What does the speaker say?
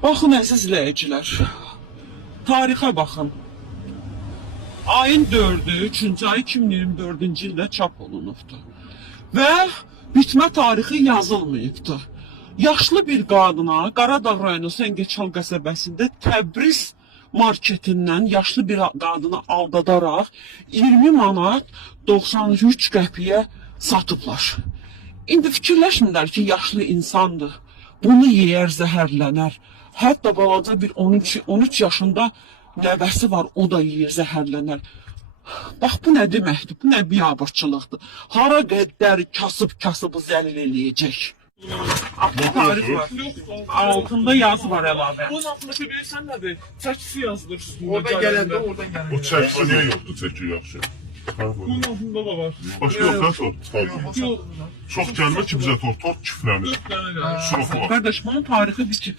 Baxın əziz izləyicilər, tarixə baxın. Ayın 4-ü, 3-cü ay 2024-cü ildə çap olunubdur. Və bitmə tarixi yazılmayıbdır. Yaşlı bir qadına Qaradağ rayonu Səngəçal qəsəbəsində Təbriz marketindən yaşlı bir qadını aldadaraq 20 manat 93 qəpiyə satıblar. İndi fikirləşmirlər ki, yaşlı insandır. Bunu yeyər, zəhərlənər. Hətta balaca bir 13 yaşında nəvəsi var, o da yeyir, zəhərlənər. Bax, bu nə deməkdir? Bu nə biabırçılıqdır? Hara qədər kasıbı zəlil eləyəcək? Tarix var. Altında yazı var əlavə. Bunun altındakı bilirsən nədir? Çəkisi yazılır üstündə. Oradan gələndə oradan gəlir. O çəkisi niyə yoxdur, çəki yaxşı? Bunun altında da var. Başqa yox, nə sor? Çıxardım. Yox. Çox gəlmə ki, bizə tort kiflənir. Dörd dənə gəlir. Çox var. Qardaş, bunun tarixi biz ki,